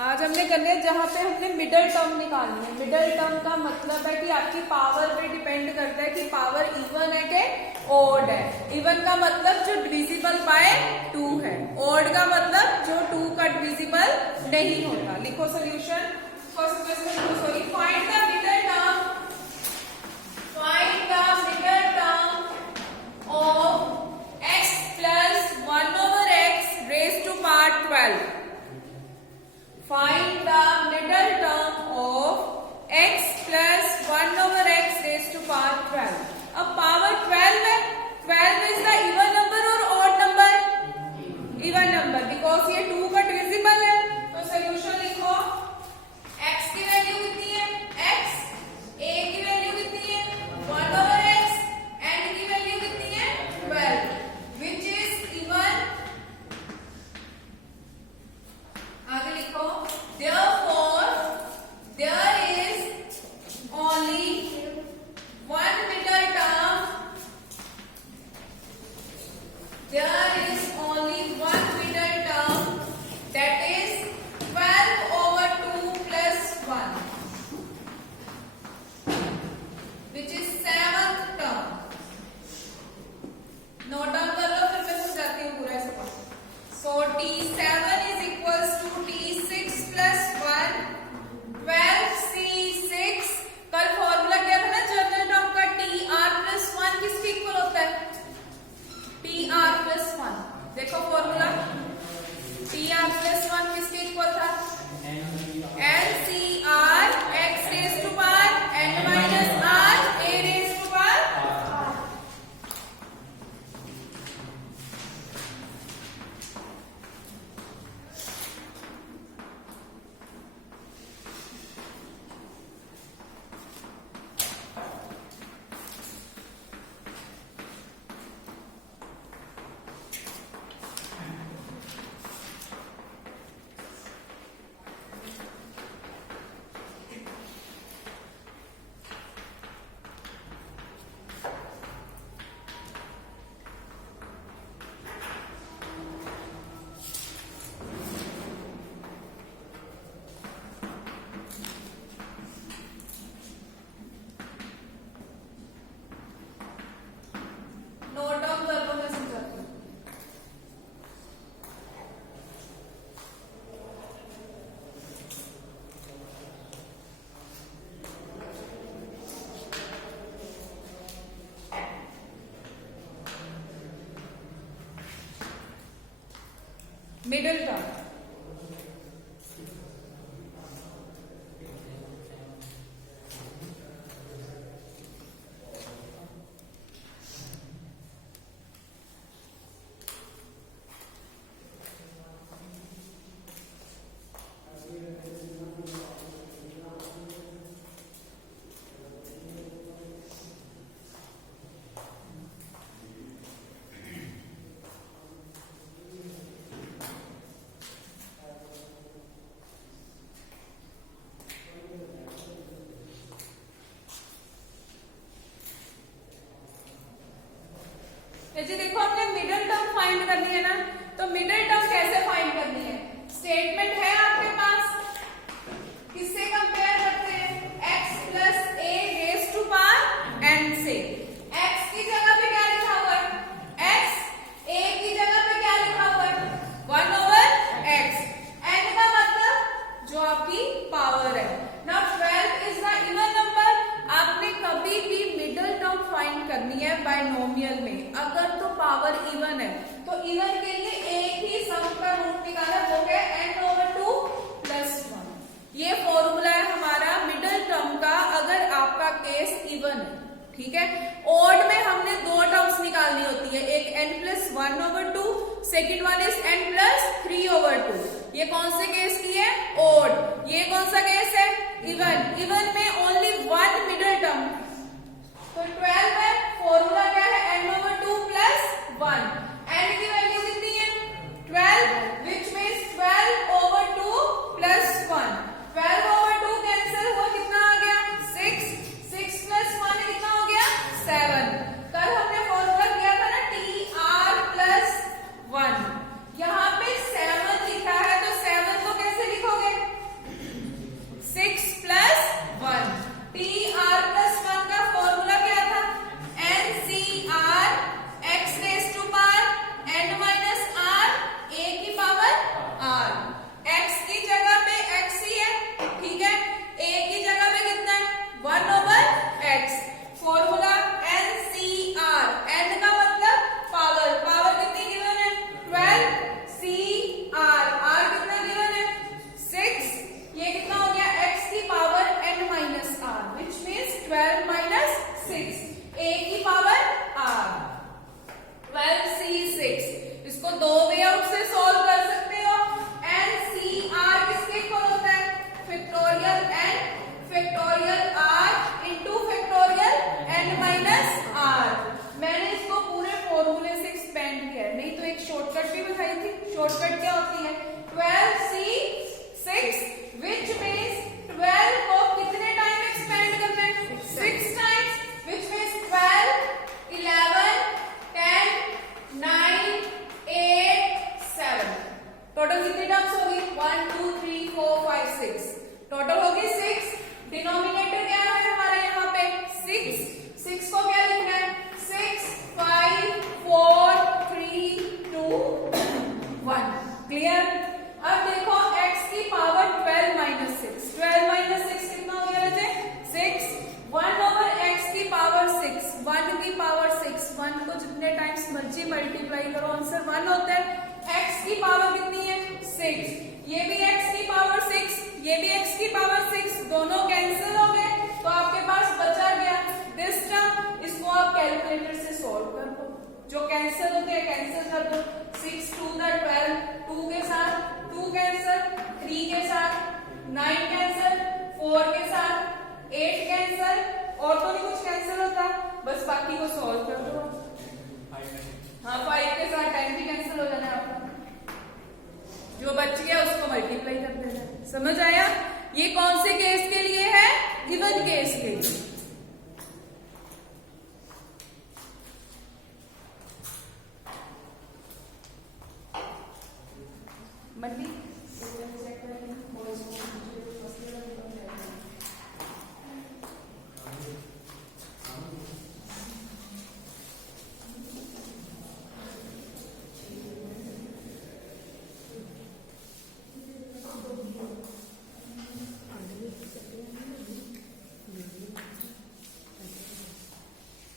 आज हमने करने हैं जहां पे हमने मिडल टर्म निकालनी है। मिडल टर्म का मतलब है कि आपकी पावर पे डिपेंड करता है कि पावर इवन है कि ओड है। इवन का मतलब जो डिविजिबल बाय 2 है, ओड का मतलब जो 2 का डिविजिबल नहीं होगा। लिखो solution. First question, sorry, find the middle term, find the middle term of x plus 1 over x raised to power 12. Find the middle term of x plus 1 over x raised to power 12. अब power 12 है, 12 is the even number और odd number? Even number, because ये 2 का divisible है। तो solution लिखो। x की value कितनी है? x, a की वैल्यू कितनी है? 1 over x, n की वैल्यू कितनी है? 12, which is even। आगे लिखो, therefore there is only one middle term, there is only one middle term, that is 12 over 2 plus 1, which is 7th term। Note down कर लो, फिर मैं समझाती हूँ पूरा इसका। So T7 is equals to T6 plus 1, 12C6। कल formula क्या था ना जनरल टर्म का? TR plus 1 किसके इक्वल होता है? TR plus 1। देखो फॉर्मूला, TR plus 1 किसके इक्वल था? LCR x raised to power n minus r a raised to power r। Note down कर लो, मैं समझाती हूँ। मिडल टर्म, जी देखो हमने मिडल टर्म फाइंड करनी है ना, तो मिडल टर्म कैसे फाइंड करनी है? स्टेटमेंट है आपके पास, किससे कंपेयर करते हैं? x plus a raise to power n से। x की जगह पे क्या लिखा हुआ है? x, a की जगह पे क्या लिखा हुआ है? 1 over x, n का मतलब जो आपकी पावर है ना। 12 इज द इवन नंबर। आपने कभी भी मिडल टर्म फाइंड करनी है बाइनोमियल में, अगर तो पावर इवन है तो इवन के लिए एक ही सम का रूट निकाला, वो है n over 2 plus 1। ये फॉर्मूला है हमारा मिडल टर्म का, अगर आपका केस इवन है। ठीक है, ओड में हमने 2 टर्म्स निकालनी होती है, एक n plus 1 over 2, second one is n plus 3 over 2। ये कौन से केस की है? ओड। ये कौन सा केस है? इवन। इवन में ओनली 1 मिडल टर्म। तो 12 में फॉर्मूला क्या है? n over 2 plus 1। n की वैल्यू कितनी है? 12, which means 12 over 2 plus 1। 12 over 2 cancel हुआ, कितना आ गया? 6। 6 plus 1 कितना हो गया? 7। कल हमने फॉर्मूला किया था ना TR plus 1, यहाँ पे 7 लिखा है, तो 7 को कैसे लिखोगे? टोटल होगी 6, डिनोमिनेटर क्या है हमारा यहाँ पे 6, 6 को क्या लिखना है 6, 5, 4, 3, 2, 1। क्लियर। अब देखो x की पावर 12 माइनस 6, 12 माइनस 6 कितना हो गया बच्चे 6, 1 ओवर x की पावर 6, 1 की पावर 6, 1 को जितने टाइम्स मर्जी मल्टीप्लाई करो आंसर 1 होता है। x की पावर कितनी है 6, ये भी x की पावर 6, ये भी x की पावर 6, दोनों कैंसिल हो गए तो आपके पास बचा गया दिस टर्म। इसको आप कैलकुलेटर से सॉल्व कर दो, जो कैंसिल होते हैं कैंसिल कर दो। 6 2 12, 2 के साथ 2 कैंसिल, 3 के साथ 9 कैंसिल, 4 के साथ 8 कैंसिल, और तो नहीं कुछ कैंसिल होता, बस बाकी को सॉल्व कर दो। हाँ 5 के साथ 10 भी कैंसिल हो जाना है आपका, जो बच गया उसको मल्टीप्लाई कर देना। समझ आया। ये कौन से केस के लिए है, इवन केस के लिए। मंदी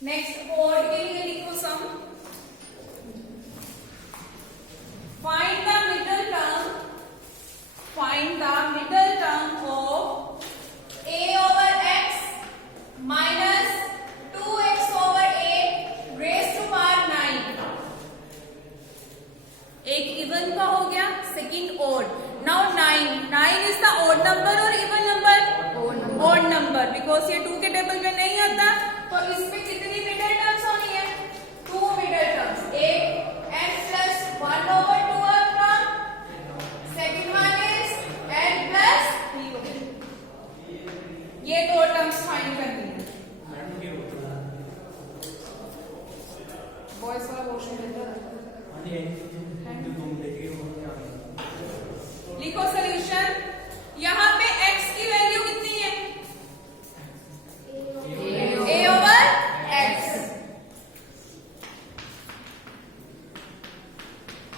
नेक्स्ट बोर्ड के लिए लिखो sum. Find the middle term, find the middle term of a over x minus 2x over a raised to power 9। एक इवन का हो गया, second odd. Now 9 is the odd number और even number, odd number, because ये 2 के table में नहीं आता। तो इसमें कितनी मिडल टर्म्स होनी है 2 मिडल टर्म्स, एक n plus 1 over 2 term, second one is n plus 3। ये 2 टर्म्स फाइंड करनी है। बॉयज वाला क्वेश्चन देता है, लिखो सॉल्यूशन। यहाँ पे x की वैल्यू कितनी है a over x,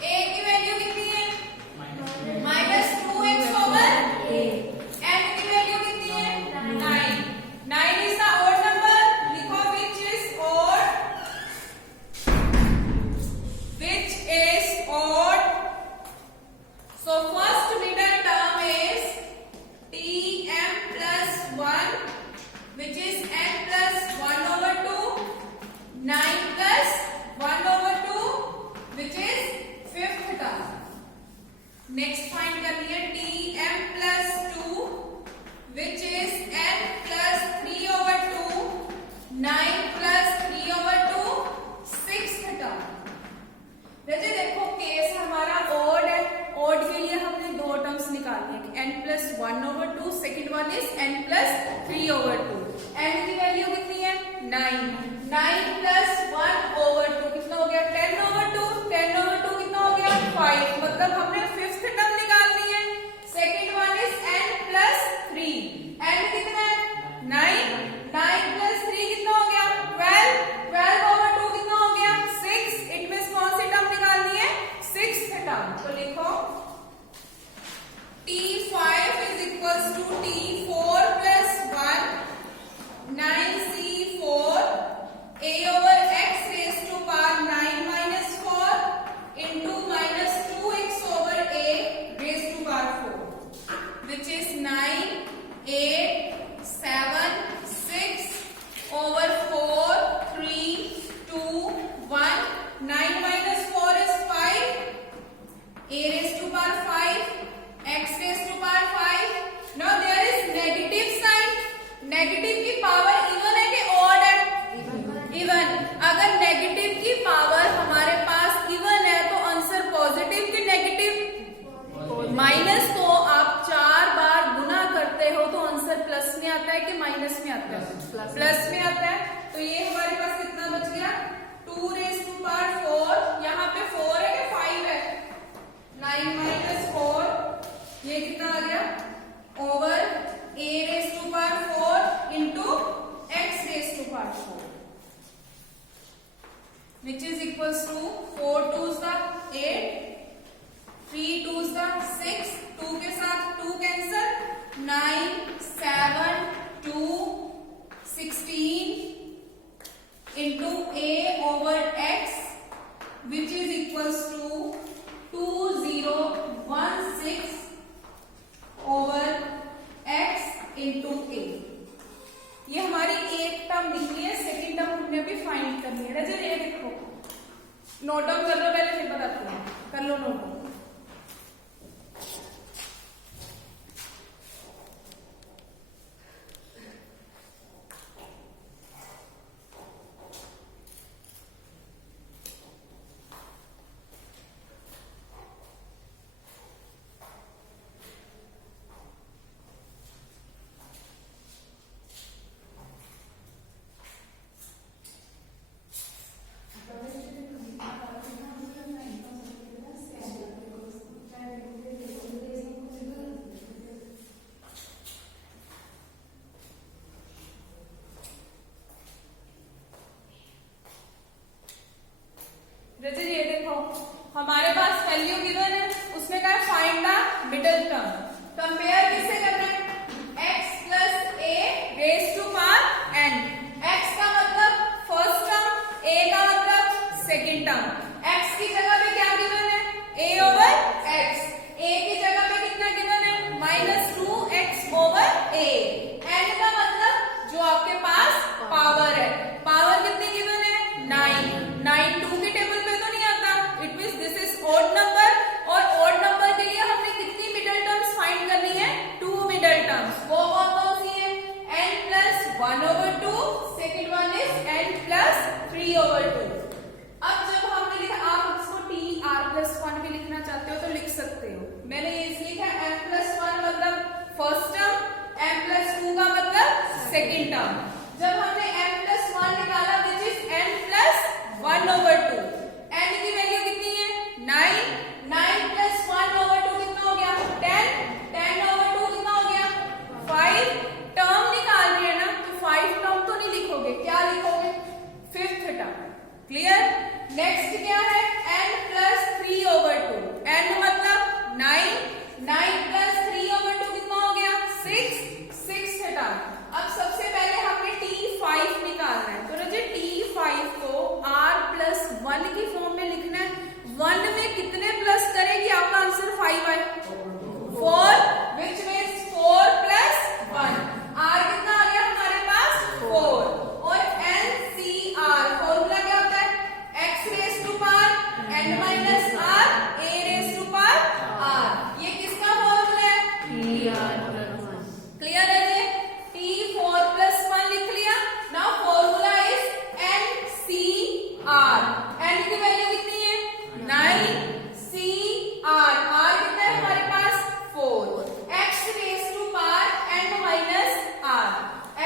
a की वैल्यू कितनी है minus 2x over a, n की वैल्यू कितनी है 9, 9 is the odd number, लिखो which is odd, which is odd। So first middle term is tm plus 1 which is n plus 1 over 2, 9 plus 1 over 2 which is fifth term। Next find करनी है tm plus 2 which is n plus 3 over 2, 9 plus 3 over 2 sixth term। जैसे देखो case हमारा odd है, odd के लिए हमने 2 terms निकालनी है, n plus 1 over 2, second one is n plus 3 over 2। n की वैल्यू कितनी है 9, 9 plus 1 over 2 कितना हो गया 10 over 2, 10 over 2 कितना हो गया 5, मतलब हमने फिफ्थ टर्म निकालनी है। Second one is n plus 3, n कितना है 9, 9 plus 3 कितना हो गया 12, 12 over 2 कितना हो गया 6। इट मींस कौन सी टर्म निकालनी है सिक्स्थ टर्म। तो लिखो t5 is equals to t4 plus 1, 9c4 a over x raised to power 9 minus 4 into minus 2x over a raised to power 4 which is 9, 8, 7, 6 over 4, 3, 2, 1, 9 minus 4 is 5, a raised to power 5, x raised to power 5। Now there is negative sign, negative की power even है कि odd है even. अगर negative की power हमारे पास even है तो answer positive कि नेगेटिव, माइनस को आप 4 बार गुना करते हो तो आंसर प्लस में आता है कि माइनस में आता है, प्लस में आता है। तो ये हमारे पास कितना बच गया 2 raised to power 4, यहाँ पे 4 है कि 5 है, 9 minus 4 ये कितना आ गया ओवर सेकेंड टर्म, जब हमने n+1 निकाला विच इज n+1/2, n की वैल्यू कितनी है 9, 9+1/2 कितना हो गया 10, 10/2 कितना हो गया 5, टर्म निकाल रही है ना तो 5 टर्म तो नहीं लिखोगे, क्या लिखोगे 5th टर्म। क्लियर। नेक्स्ट क्या है n+3/2, n मतलब 9, 9+3/2 कितना हो गया 6, 6th टर्म। अब सबसे पहले हमने t5 निकालना है, तो रजे t5 को r+1 की फॉर्म में लिखना है। 1 में कितने प्लस करेगी आपका आंसर 5 आए 4, विच मीन्स 4+1, r कितना आ गया हमारे पास 4। और NCR फॉर्मूला क्या होता है x raise to power n minus r a raise to power r, ये किसका फॉर्मूला है क्लियर है जी। t4+1 लिख लिया। Now formula is NCR, n की वैल्यू कितनी है 9, CR, r कितना है हमारे पास 4, x raise to power n minus r,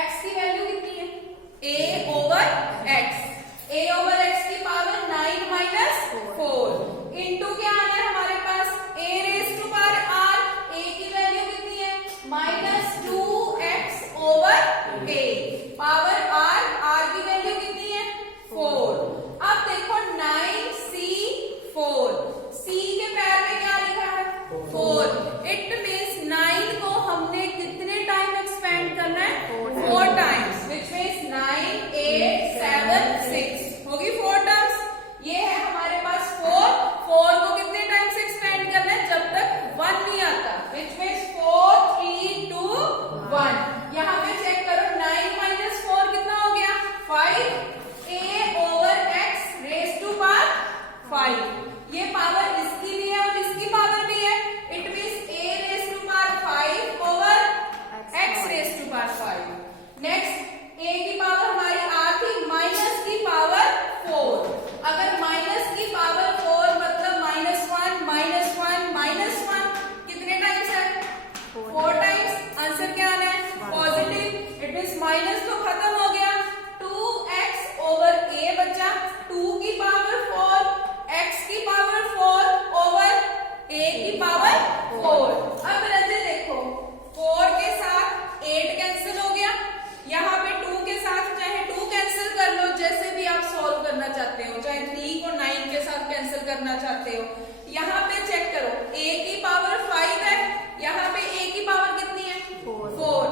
x की वैल्यू कितनी है a/x, a/x की पावर 9 माइनस 4 इंटू क्या आ गया हमारे पास a raise to power r, a की वैल्यू कितनी है -2x/a पावर r, r की वैल्यू कितनी है 4। अब देखो 9c4, c के पैर में क्या लिखा है 4, इट मीन्स 9 को हमने कितने टाइम एक्सपेंड करना है 4 टाइम्स, विच मीन्स 9, 8, 7, 6 होगी 4 टर्म्स। ये है हमारे पास 4, 4 को कितने टाइम से एक्सपेंड करना है जब तक 1 नहीं आता, विच मीन्स 4, 3, 2, 1। यहाँ पे चेक करो 9 - 4 कितना हो गया 5, a/x रेज टू पावर 5, ये पावर इसकी भी है और इसकी पावर भी है, it means a raise to power 5 over x raise to power 5। Next a की पावर हमारी आ थी माइनस की पावर 4, अगर माइनस की पावर 4 मतलब -1 -1 कितने टाइम्स है 4 टाइम्स, आंसर क्या आना है पॉजिटिव, इट मीन्स माइनस तो खत्म हो गया, 2x/a बचा, 2 की पावर 4, x की पावर 4 ओवर a की पावर 4। अब रजे देखो 4 के साथ 8 कैंसिल हो गया, यहाँ पे 2 के साथ चाहे 2 कैंसिल कर लो, जैसे भी आप सॉल्व करना चाहते हो, चाहे 3 को 9 के साथ कैंसिल करना चाहते हो। यहाँ पे चेक करो a की पावर 5 है, यहाँ पे a की पावर कितनी है 4,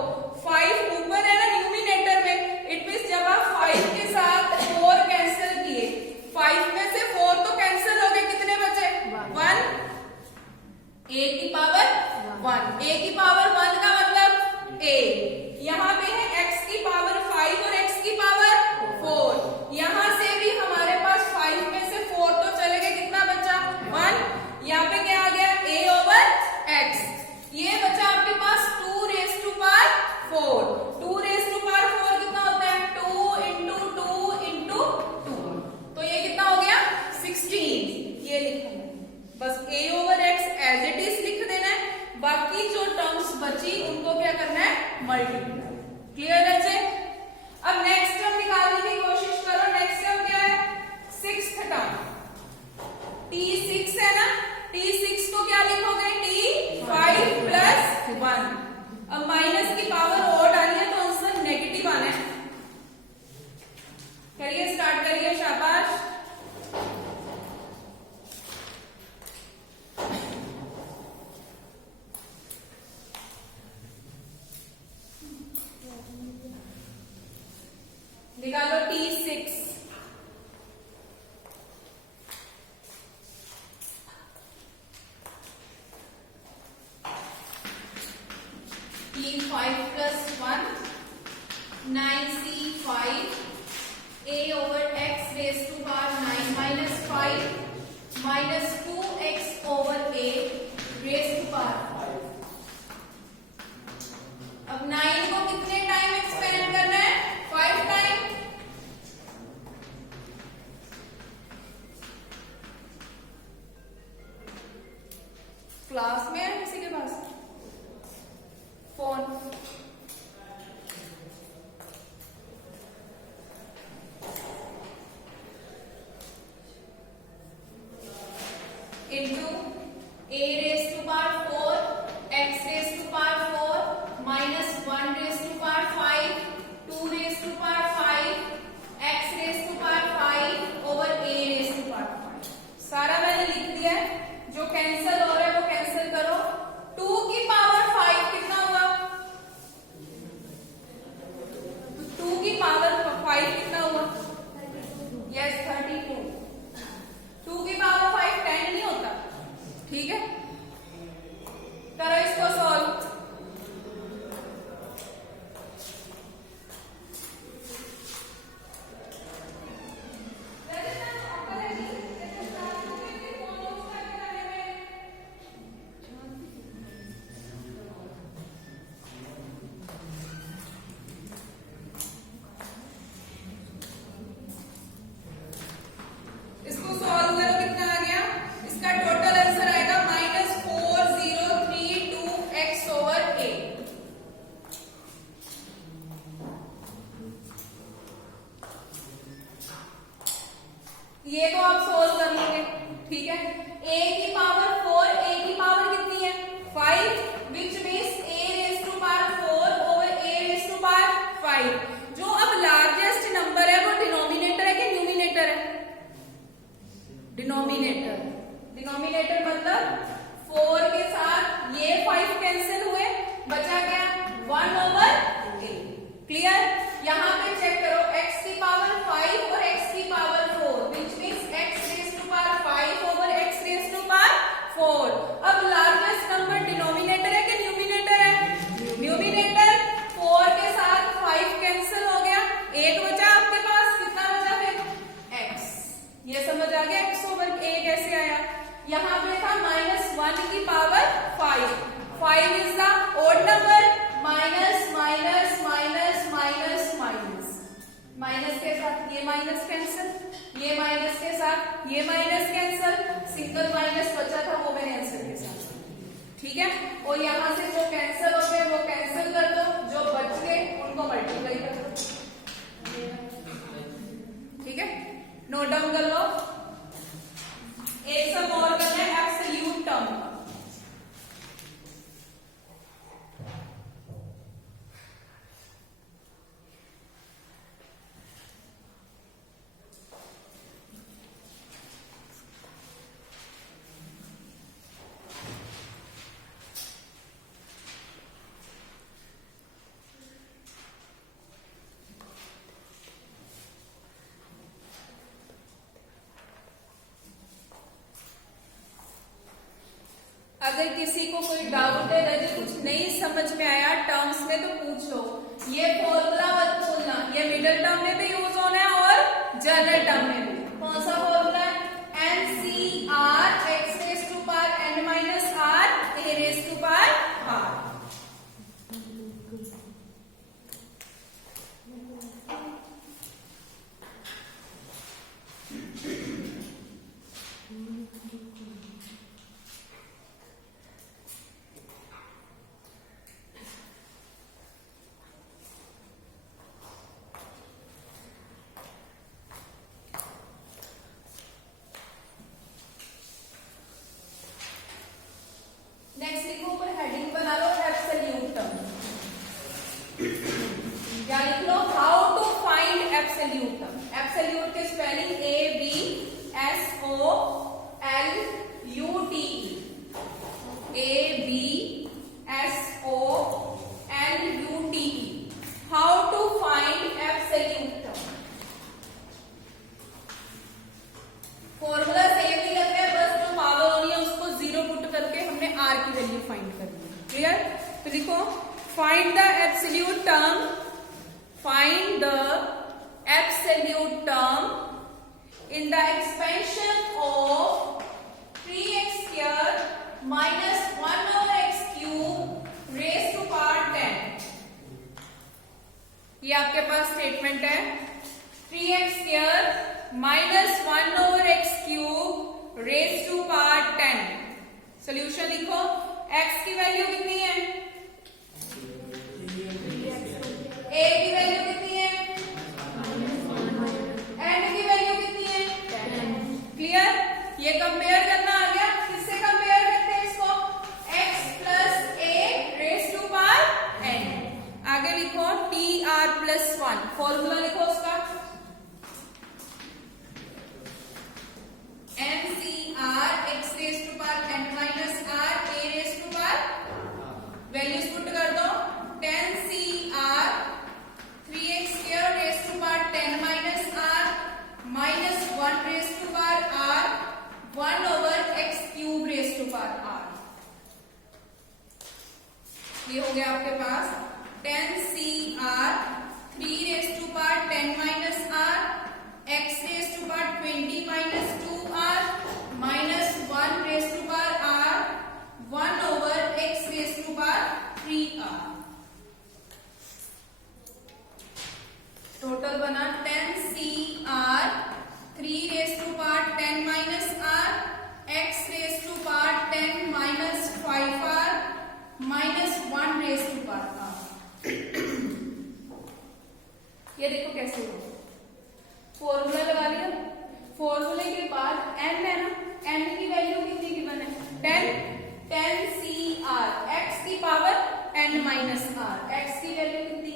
5 ऊपर है ना न्यूमिनेटर में, इट मीन्स जब आप 5 के साथ 4 कैंसिल किए, 5 में से 4 तो कैंसिल हो गए, कितने बचे 1, a की पावर 1, a की पावर 1 का मतलब a, यहाँ पे है x की पावर 5 और x की पावर 4, यहाँ से भी हमारे पास 5 में से 4 तो चले गए, कितना बचा 1, यहाँ पे क्या आ गया a/x, ये बचा आपके पास 2 raise to power 4, 2 raise to power 4 कितना होता है 2 × 2 × 2, तो ये कितना हो गया 16, ये लिखना है बस a/x एज इट इज लिख देना है, बाकी जो टर्म्स बची उनको क्या करना है मल्टीप्लाई। क्लियर है जी। अब नेक्स्ट टर्म निकालने की कोशिश करो, नेक्स्ट टर्म क्या है 6th टर्म, t6 है ना, t6 को क्या लिखोगे t5+1, अब माइनस की पावर ऑड आनी है तो आंसर नेगेटिव आना है। करिए स्टार्ट करिए, शाबाश। निकालो t6, t5+1, 9c5, a/x raise to power 9 - 5 -2x/a raise to power 5। अब 9 को कितने टाइम एक्सपेंड करना है 5 टाइम, क्लास में है किसी के पास फोन, क्लियर? यहाँ पे चेक करो x की पावर 5 और x की power 4 which means x raise to power 5 over x raise to power 4। अब लार्जेस्ट नंबर डिनोमिनेटर है कि न्यूमिनेटर है? न्यूमिनेटर। 4 के साथ 5 कैंसिल हो गया, 8 बचा आपके पास, कितना बचा फिर? x। ये समझ आ गया x ओवर a कैसे आया? यहाँ पे था -1 की power 5। 5 is the odd number, minus minus minus minus minus, minus के साथ ये माइनस कैंसिल, ये माइनस के साथ ये माइनस कैंसिल, सिंगल माइनस बचा था वो मैंने आंसर के साथ। ठीक है, और यहां से जो कैंसिल हो गए वो कैंसिल कर दो, जो बच गए उनको मल्टीप्लाई कर दो। ठीक है, नोट डाउन कर लो। एक सम और करना है एब्सोल्यूट टर्म का। अगर किसी को कोई डाउट है, यदि कुछ नहीं समझ में आया टर्म्स में तो पूछ लो। ये फॉर्मूला मत भूलना, ये मिडिल टर्म में भी यूज होना है और जनरल टर्म में भी। कौन सा फॉर्मूला है? NCR x raise to power n minus r a raise to power r। Next लिखो, ऊपर हेडिंग बना लो एब्सोल्यूट टर्म। क्या लिख लो? How to find absolute term. Absolute की spelling ABSOLUT, ABSOLUT। How to find absolute term. Formula same ही रख रहे हैं, बस जो पावर होनी है उसको 0 पुट करके हमने r की वैल्यू फाइंड करनी है। क्लियर? तो लिखो, find the absolute term, find the absolute term in the expansion of 3x square minus 1 over x cube raise to power 10। ये आपके पास स्टेटमेंट है, 3x square minus 1 over x cube raise to power 10। Solution लिखो, x की value कितनी है? a की value कितनी है? n की वैल्यू कितनी है? 10। क्लियर? ये कंपेयर करना आ गया। किससे कंपेयर करते हैं इसको? x plus a raise to power n। आगे लिखो tr प्लस 1, फॉर्मूला लिखो उसका, NCR x raise to power n minus r a raise to power, values put कर दो, 10CR 3x square raise to power 10 minus r minus 1 raise to power r 1 over x cube raise to power r। ये हो गया आपके पास 10CR 3 raise to power 10 minus r x raise to power 20 minus 2r minus 1 raise to power r 1 over x raise to power 3r। Total बना 10CR 3 raise to power 10 minus r x raise to power 10 minus 5r minus 1 raise to power r। ये देखो कैसे हो, formula लगा लिया। फॉर्मूले के बाद n है ना, n की वैल्यू कितनी गिवन है? 10CR x की power n minus r, x की वैल्यू कितनी?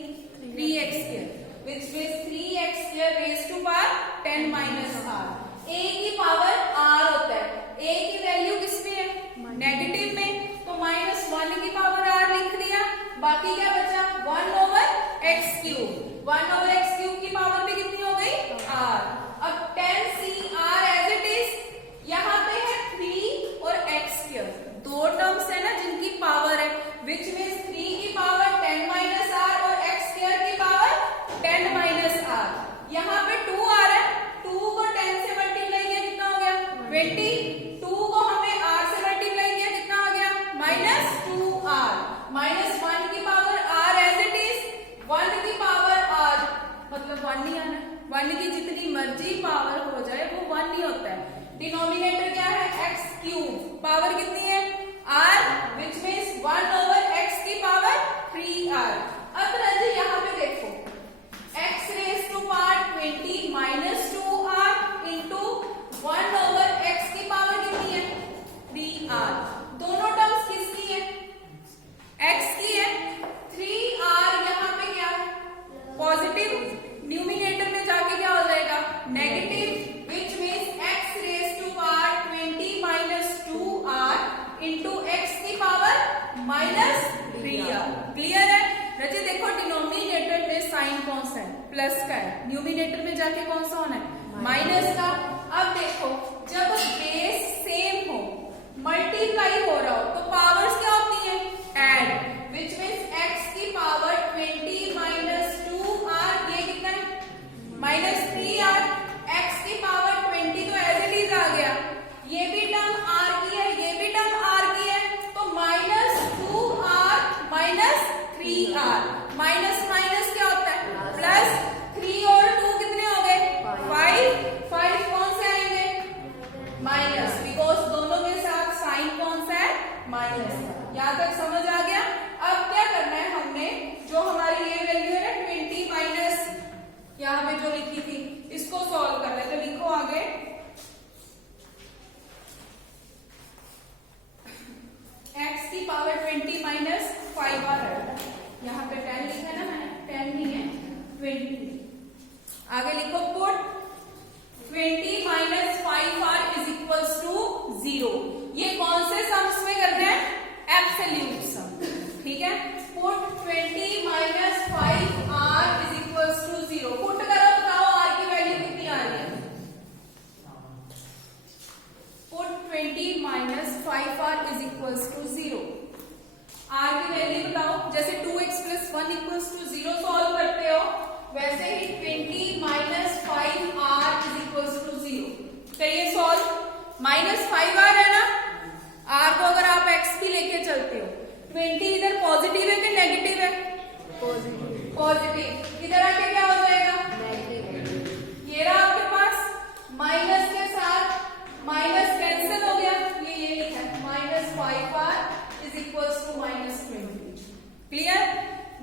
3x square, which means 3x square raise to power 10 minus r। a की पावर r होता है, a की वैल्यू किसमें है? नेगेटिव में, तो -1 की पावर r लिख दिया, बाकी क्या बचा? 1 over x cube, 1/x cube की पावर भी कितनी हो गई r। अब 10cr एज इट इज, यहाँ पे है 3 और x क्यूब, दो टर्म्स है ना जिनकी पावर है, विच मीन्स 3 की पावर 10 माइनस r और x स्क्वायर की पावर 10 माइनस r। यहाँ पे 2 आ रहा है, 2 को 10 से मल्टीप्लाई किया कितना हो गया 20, 2 को हमने r से मल्टीप्लाई किया कितना आ गया -2r, माइनस 1 की power r as it is, 1 की पावर r मतलब 1 नहीं आना, 1 की जितनी मर्जी पावर हो जाए वो 1 नहीं होता है। डिनोमिनेटर क्या है x क्यूब, पावर कितनी है r, विच मीन्स 1/x की पावर 3r। अब रजी यहाँ पे देखो x raise to power 20 minus 2r into 1/x की पावर कितनी है 3r। दोनों टर्म्स किसकी है x की है, 3r यहाँ पे क्या है पॉजिटिव, न्यूमिनेटर में जाके क्या हो जाएगा negative, which means x raise to power 20 minus 2r into x की पावर -3r। क्लियर है रजी? देखो डिनोमिनेटर में साइन कौन सा है प्लस का है, न्यूमिनेटर में जाके कौन सा होना है माइनस का। अब देखो जब बेस सेम हो, मल्टीप्लाई हो रहा हो तो पावर्स क्या होती है ऐड, विच मीन्स x की पावर 20 माइनस 2r, ये कितना है -3r, x की पावर 20 तो एज इट इज आ गया, ये भी टर्म r की है, ये भी टर्म r की है, तो -2r minus 3r, minus minus क्या होता है प्लस, 3 और 2 कितने हो गए 5, 5 कौन से आएंगे माइनस, बिकॉज दोनों के साथ साइन कौन सा है माइनस। यहाँ तक समझ आ गया? अब क्या करना है हमने, जो हमारी ये वैल्यू है ना 20 माइनस यहाँ पे जो लिखी थी इसको सॉल्व करना है, तो लिखो आगे x की पावर 20 माइनस 5r है, यहाँ पे 10 लिखा है ना मैंने, 10 नहीं है 20। आगे लिखो put 20 minus 5r is equals to 0। ये कौन से सम्स में करना है एब्सोल्यूट सम, ठीक है। Put 20 minus 5r is equals to 0, put करो, बताओ r की वैल्यू कितनी आ रही है, put 20 minus 5r is equals to 0, r की वैल्यू बताओ। जैसे 2x plus 1 equals to 0 solve करते हो, वैसे ही 20 minus 5r is equals to 0 करिए सॉल्व। -5r है ना, r को अगर आप x भी लेके चलते हो, 20 इधर पॉजिटिव है कि नेगेटिव है पॉजिटिव, पॉजिटिव, इधर आके क्या हो जाएगा नेगेटिव, ये रहा आपके पास माइनस के साथ माइनस कैंसिल हो गया, ये लिखा है -5r is equals to -20। Clear?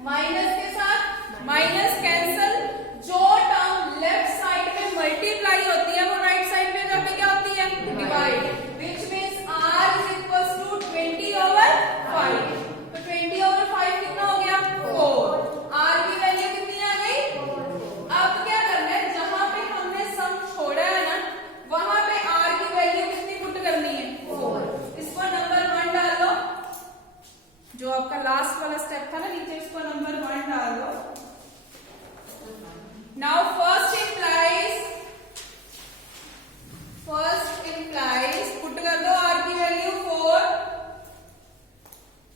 Minus के साथ माइनस कैंसिल, जो टर्म लेफ्ट साइड में मल्टीप्लाई होती है वो राइट साइड में जाके क्या होती है divide, which means r is equals to 20/5, तो 20/5 कितना हो गया 4, r की वैल्यू कितनी आ गई। अब क्या करना है, जहां पे हमने सम छोड़ा है ना वहां पे r की वैल्यू कितनी पुट करनी है 4, इसको नंबर 1 डाल लो, जो आपका लास्ट वाला स्टेप था ना नीचे, इसको नंबर 1 डाल दो। नाउ फर्स्ट implies पुट कर दो r की value 4,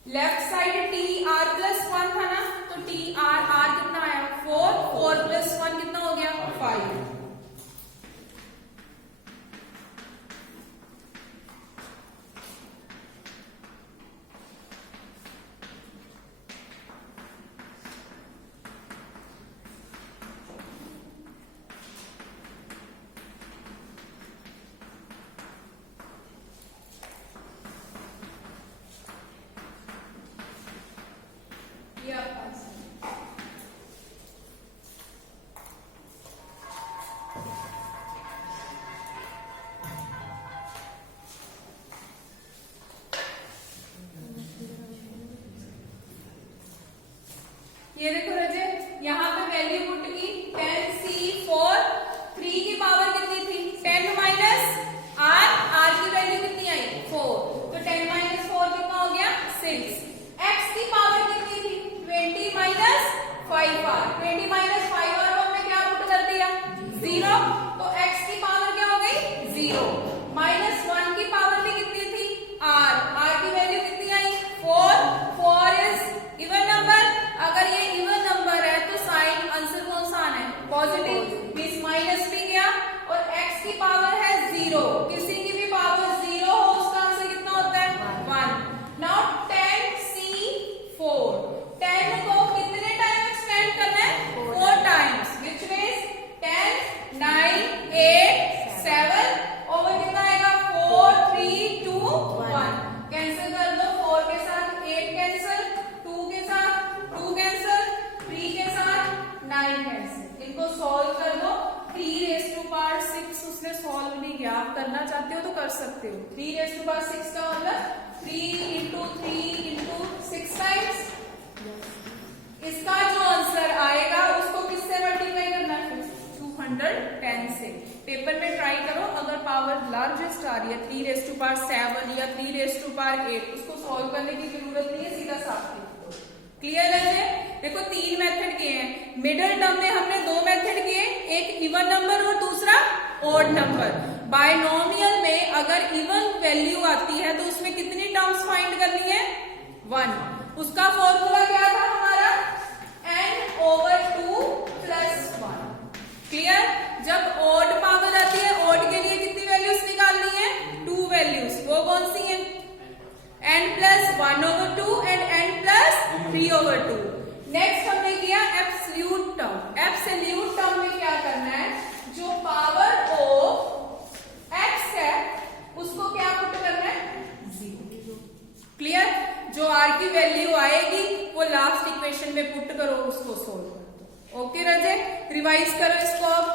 left side tr plus 1 था ना, तो r कितना आया 4 प्लस 1 कितना हो गया 5। ये देखो रजे, यहाँ पे वैल्यू पुट की 10c4, 3 की पावर कितनी थी 10 माइनस r की वैल्यू कितनी आई 4, तो 10 माइनस 4 कितना हो गया 6, x की पावर कितनी थी 20 माइनस 5r, करना चाहते हो तो कर सकते हो। 3⁻6 का मतलब 3 × 3 × 6 टाइम्स। इसका जो आंसर आएगा उसको किससे मल्टीप्लाई करना है? 210 से। पेपर में ट्राई करो, अगर पावर लार्जेस्ट आ रही है 3⁻7 या 3⁻8, उसको सॉल्व करने की जरूरत नहीं है, सीधा साफ लिख दो। क्लियर है? देखो 3 मेथड किए हैं। मिडिल टर्म में हमने 2 मेथड किए, एक इवन नंबर और दूसरा ऑड नंबर। बायनोमियल में अगर इवन वैल्यू आती है तो उसमें कितनी टर्म्स फाइंड करनी है? 1। उसका फॉर्मूला क्या था हमारा? n/2 + 1। क्लियर? जब ऑड पावर आती है, ऑड के लिए कितनी वैल्यूज निकालनी है? 2 वैल्यूज। वो कौन सी है? n+1/2 and n+3/2। नेक्स्ट हमने किया एब्सोल्यूट टर्म। एब्सोल्यूट टर्म में क्या करना है? जो पावर ऑफ x है उसको क्या पुट करना है? 0। क्लियर? जो r की वैल्यू आएगी वो लास्ट इक्वेशन में पुट करो, उसको सोल्व कर दो। ओके रजे, रिवाइज करो इसको अब।